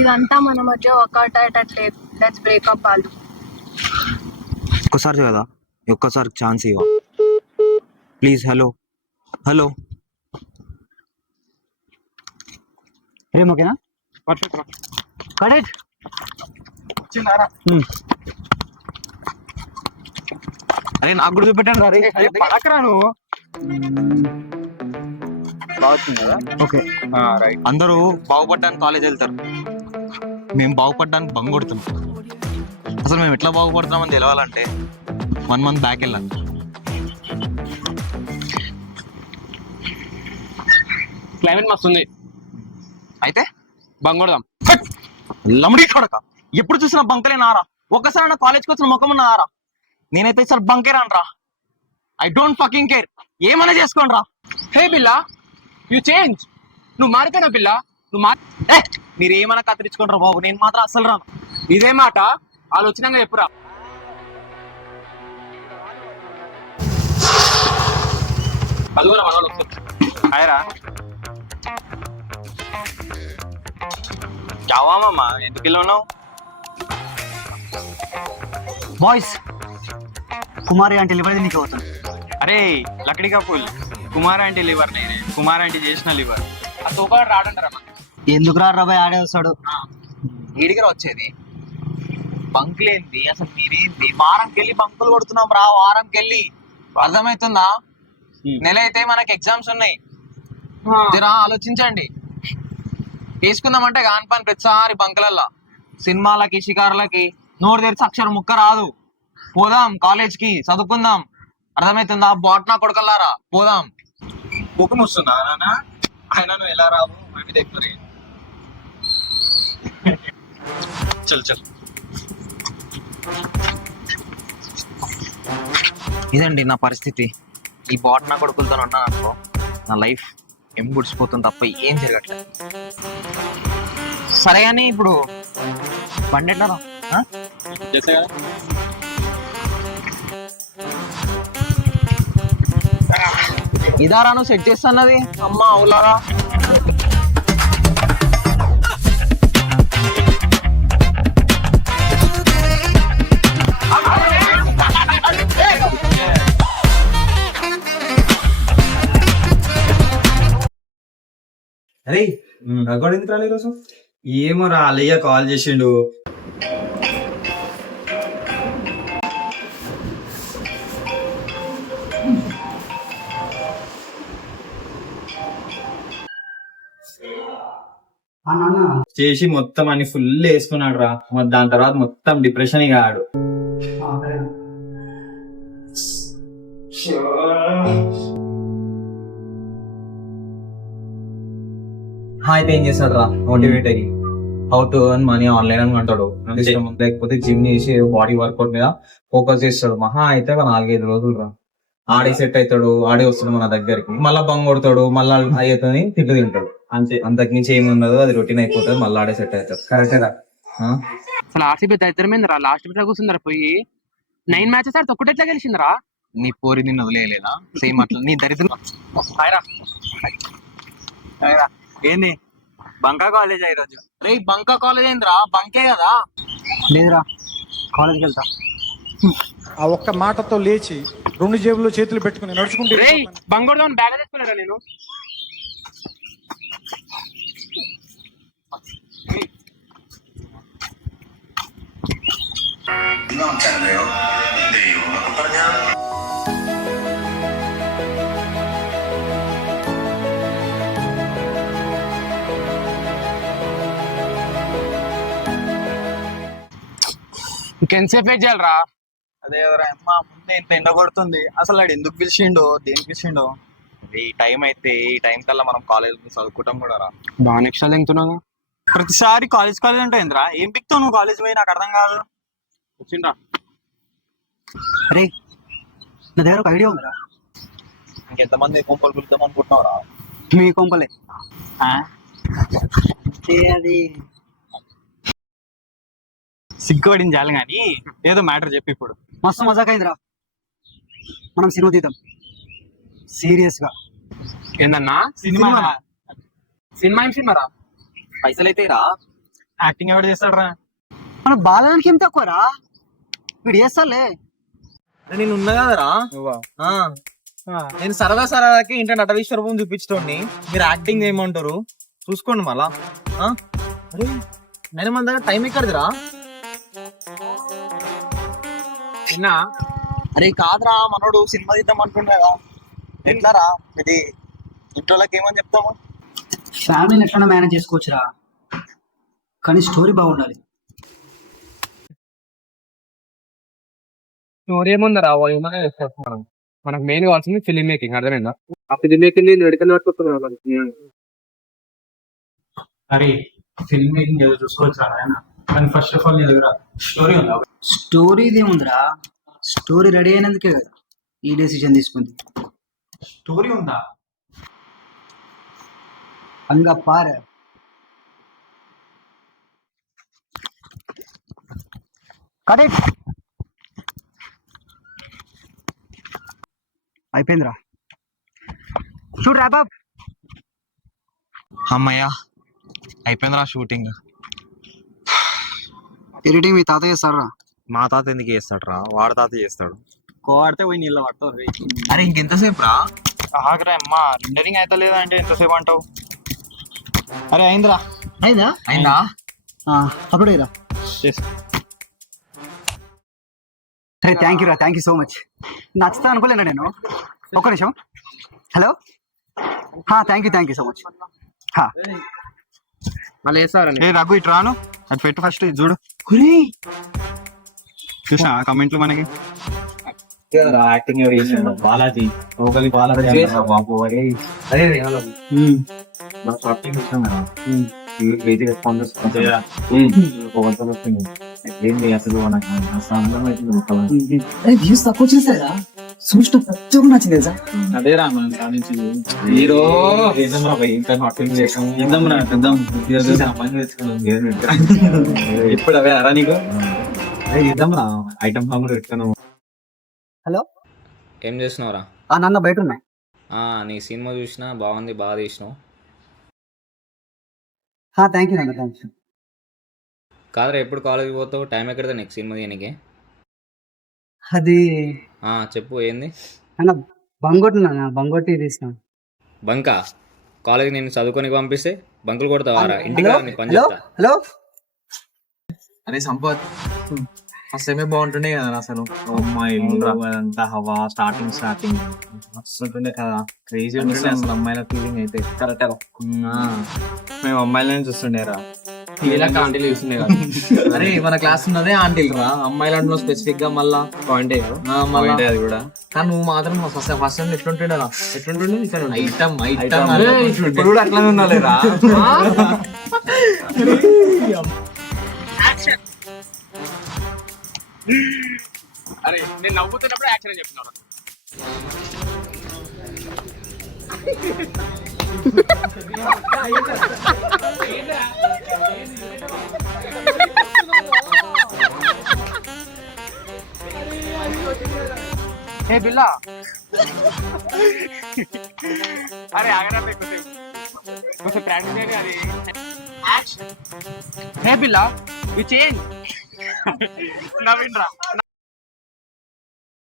ఇదంతా మన మధ్య వర్కౌట్ అయ్యేటట్లేదు. లెట్స్ బ్రేకప్ వాళ్ళు. ఒక్కసారి కదా, ఒక్కసారి ఛాన్స్ ఇవ్వ ప్లీజ్. హలో హలో, ఏం ఓకేనా? పర్ఫెక్ట్ రా. కడేట్ చిన్నారా అరే నాకు కూడా చూపెట్టండి రా. అరే పడకరా నువ్వు. ఓకే. రైట్. అందరూ బాగుపడ్డానికి కాలేజ్ వెళ్తారు, మేము బాగుపడ్డానికి బంగ్ కొడుతున్నాం. అసలు మేము ఎట్లా బాగుపడుతున్నామని తెలవాలంటే 1 month బ్యాక్ వెళ్ళాలి. క్లైమేట్ మస్తు ఉంది, అయితే బంగ్ కొడదాం. లమడి కొడక, ఎప్పుడు చూసినా బంకలే నారా. ఒక్కసారి నా కాలేజ్కి వచ్చిన ముఖం నారా. నేనైతే సార్ బంకే రానరా. ఐ డోంట్ ఫకింగ్ కేర్, ఏమైనా చేసుకోండి రా. హే బిల్లా, యు చేంజ్. నువ్వు మారిపోయినా బిల్లా, నువ్వు మీరు ఏమైనా కత్తిరించుకుంటారా బాబు, నేను మాత్రం అసలు రాను. ఇదే మాట వాళ్ళు వచ్చినాక చెప్పురా. అదిగోరా మన వాళ్ళు వస్తారు. హాయరా. చావామమ్మా, ఎందుకు ఇలా ఉన్నావు? బాయ్స్, కుమారి అంటే లివర్ నీకు అవుతుంది. అరే లకడీ కపూల్, కుమార్ ఆంటీ లివర్ నేనే, కుమార్ ఆంటీ చేసిన లివర్. ఆ తోపాడు రాడంటారా మనకి. ఎందుకు రా రాబాయ్, ఆడే వస్తాడు. ఈడిగర వచ్చేది బంకులేంది అసలు? మీరేంది వారంకి వెళ్ళి బంకులు కొడుతున్నాం రా, వారంకి వెళ్ళి. అర్థమవుతుందా? నెల అయితే మనకి ఎగ్జామ్స్ ఉన్నాయి. జరా ఆలోచించండి. తీసుకుందామంటే కాని పని ప్రతిసారి బంకులల్లా, సినిమాలకి షికారులకి నోరు తెరిచి అక్షరం ముక్క రాదు. పోదాం కాలేజ్కి, చదువుకుందాం. అర్థమవుతుందా? బాట్నా కొడుకల్లారా, పోదాం. ముఖం వస్తుందా నాన్న? ఆయన నువ్వు ఎలా రావు మేమి దగ్గర. చల్ చల్. ఇదండి నా పరిస్థితి. ఈ బాట్నా కొడుకులతో ఉన్నాను అనుకో, నా లైఫ్ గుడిసిపోతుంది తప్ప ఏం జరగట్లేదు. సరే కానీ ఇప్పుడు బండి ఎట్లా రా? చేసా కదా. ఇదారా నువ్వు సెట్ చేస్తున్నది? అమ్మ అవులారా. అరే రగోడు ఎందుకు రాలేదు ఈరోజు? ఏమో రా, అల్లయ్య కాల్ చేసిండు. చేసి మొత్తం అన్ని ఫుల్ వేసుకున్నాడు రా. దాని తర్వాత మొత్తం డిప్రెషన్ ఇక ఆడు. అయితే ఏం చేస్తాడు రా మోటివేట్ అయ్యి, how to earn money online అని అంటాడు. లేకపోతే జిమ్ చేసి బాడీ వర్కౌట్ మీద ఫోకస్ చేస్తాడు. మహా అయితే 4-5 రోజులు రా, ఆడే సెట్ అవుతాడు. ఆడే వస్తాడు మన దగ్గరికి, మళ్ళా బంగ్ కొడతాడు, మళ్ళా అవుతుంది తిట్లు తింటాడు. అంతే, అంతకు మించి ఏమి ఉండదు. అది రొటీన్ అయిపోతుంది, మళ్ళీ ఆడే సెట్ అవుతాడు. కరెక్టేరా. అసలు ఆర్సీబీ దరిద్రమైందిరా. లాస్ట్ బిట్ కూర్చుందిరా పోయి 9 మ్యాచెస్ ఆడితే ఒక్కటి ఎట్లా గెలిచిందిరా? నీ పోరి నిన్ను వదిలేయలేదా? సేమ్ అట్లా నీ దరిద్రం. ఏంది బంకా కాలేజ్ ఈరోజు? రే బంకా కాలేజ్ ఏందిరా? బంకే కదా. లేదురా, కాలేజ్కి వెళ్తా. ఆ ఒక్క మాటతో లేచి 2 జేబుల్లో చేతులు పెట్టుకుని నడుచుకుంటే రేయ్ బంగోడదామని బ్యాగ్ తీసుకున్నారా నేను? ఇంకెంతసేపు వెయిట్ చేయాలరా? అదే కదరా అమ్మా, ముందే ఇంత ఎండ కొడుతుంది. అసలు వాడు ఎందుకు పిలిచిండో, దేనికి పిలిచిండో? ఈ టైం అయితే ఈ టైం కల్లా మనం కాలేజ్ చదువుకుంటాం కూడా రా. బాగా నెక్స్ట్ తింటున్నాగా. ప్రతిసారి కాలేజ్ కాలేజ్ అంటే ఏంద్రా? ఏం పిక్తావు నువ్వు కాలేజ్ పోయి? నాకు అర్థం కాదు. వచ్చిండ్రా. అరే నా దగ్గర ఒక ఐడియా ఉందిరా. ఇంకెంతమంది కొంపలు పిలుద్దాం అనుకుంటున్నావురా? మీ కొంపలే. అది సిగ్గుపడింది చాలు కానీ ఏదో మ్యాటర్ చెప్పి. ఇప్పుడు మస్తు మజాక్ అయిందిరా. మనం సినిమా తీద్దాం సీరియస్ గా. ఏందన్నా సినిమా? సినిమా ఏం సినిమారా? పైసలు అయితే రా. యాక్టింగ్ ఎవరు చేస్తాడు రా? మన బాలనానికి ఏం తక్కువరా, వీడు చేస్తాలే. నేను ఉన్నా కదరా. ఆ, నేను సరదాకి ఇంటర్ నటవీశ్వరభూమి చూపించటోని, మీరు యాక్టింగ్ చేయమంటారు. చూసుకోండి మళ్ళా. అరే నేను మన దగ్గర టైం ఎక్కడిదిరా? నిన్న అరే కాదురా, మనోడు సినిమా తీద్దాం అనుకున్నారా? ఎట్లారా ఇది? ఇంట్లోకి ఏమని చెప్తాము? ఫ్యామిలీని ఎట్లా మేనేజ్ చేసుకోవచ్చురా, కానీ స్టోరీ బాగుండాలి. స్టోరీ ఏముందరా, మనం మనకు మెయిన్ కావాల్సింది ఫిలిం మేకింగ్, అర్థమైందా? ఆ ఫిలిం మేకింగ్ ఎడికల్ పట్టుకుంటున్నాను. అరే ఫిల్మ్ మేకింగ్ ఏదో చూసుకోవచ్చురా నాయన, కానీ ఫస్ట్ ఆఫ్ ఆల్ నీ దగ్గర స్టోరీ ఉందా? స్టోరీది ఏముందిరా, స్టోరీ రెడీ అయినందుకే కదా ఈ డెసిషన్ తీసుకుంది. స్టోరీ ఉందా? అంగ పార కరెక్ట్ అయిపోయిందిరా. చూడు రా బాబ్, అమ్మయ్యా అయిపోయిందిరా షూటింగ్. ఎడిటింగ్ మీ తాత చేస్తారా? మా తాత ఎందుకు చేస్తాడు రా, వాడు తాత చేస్తాడు. కోడితే పోయి నీళ్ళు పడతారు. అరే ఇంకెంతసేపు రా? ఆగరా అమ్మా, రెండరింగ్ అయితే లేదా అంటే ఎంతసేపు అంటావు? అరే అయిందిరా. అయిందా? అయిందా? అప్పుడే రా. అరే థ్యాంక్ యూ సో మచ్. నచ్చుతా అనుకోలేనా నేను. ఒక్క నిమిషం. Hello, thank you so much. మళ్ళీ వేస్తారని ఏ రఘు ఇటు రాను, అటు పెట్టు ఫస్ట్ ఇది చూడు. చూసా కమెంట్లు మనకి యాక్టింగ్ ఎవరు చేసాడు? బాలాజీ బాబు. వ్యూస్ తక్కువ చేస్తారా? చూసిన ప్రతి ఒక్కరు నచ్చింది తెలుసా? అదే రా హీరో ఇప్పుడు అవే అరా నీకు ఇద్దాం రా ఐటమ్ సాంగ్ పెట్టుకున్నాము. హలో, ఏం చేస్తున్నావురా? నాన్న బయట ఉన్నాయి. నీ సినిమా చూసినా బాగుంది, బాగా తీసినావు. థ్యాంక్ యూ నాన్న, థ్యాంక్ యూ. కాదురా, ఎప్పుడు కాలేజీకి పోతావు? టైం ఎక్కడదా నీకు సినిమా తీయనికి? అది చెప్పు ఏంది? అన్న బంగోటి తీసిన. బంకా? కాలేజీ నేను చదువుకొని పంపిస్తే బంకులు కొడతావారా? ఇంటికి రా, నీకు పని చెప్తా. హలో అరే సంపత్, ఫస్ట్ టైమే బాగుంటుండే కదా అసలు. అమ్మాయి అదంతా హవా స్టార్టింగ్ మస్తు ఉంటుండే కదా, క్రేజీ ఉంటుండే అసలు అమ్మాయిల ఫీలింగ్ అయితే. కరెక్ట్. మేము అమ్మాయిలని చూస్తుండేరా, ఆంటీలు చూస్తుండే కదా. అరే మన క్లాస్ ఉన్నదే ఆంటీలు రా, అమ్మాయిలు అంటున్నావు స్పెసిఫిక్ గా. మళ్ళా పాయింటే అది కూడా. కానీ నువ్వు మాత్రం ఫస్ట్ టైం ఎట్లుంటుండే రా? ఎట్లుంటుండే ఐటమ్ ఇప్పుడు కూడా అట్లానే ఉండాలిరా. అరే నేను నవ్వుతున్నప్పుడు యాక్షన్ అని చెప్తున్నాను. ఏ బిల్లా, అరే ఆగరా కొంచెం ప్రాక్టీస్ చేయాలి. అది హే బిల్లా, యు చేంజ్. నవీన్ రా.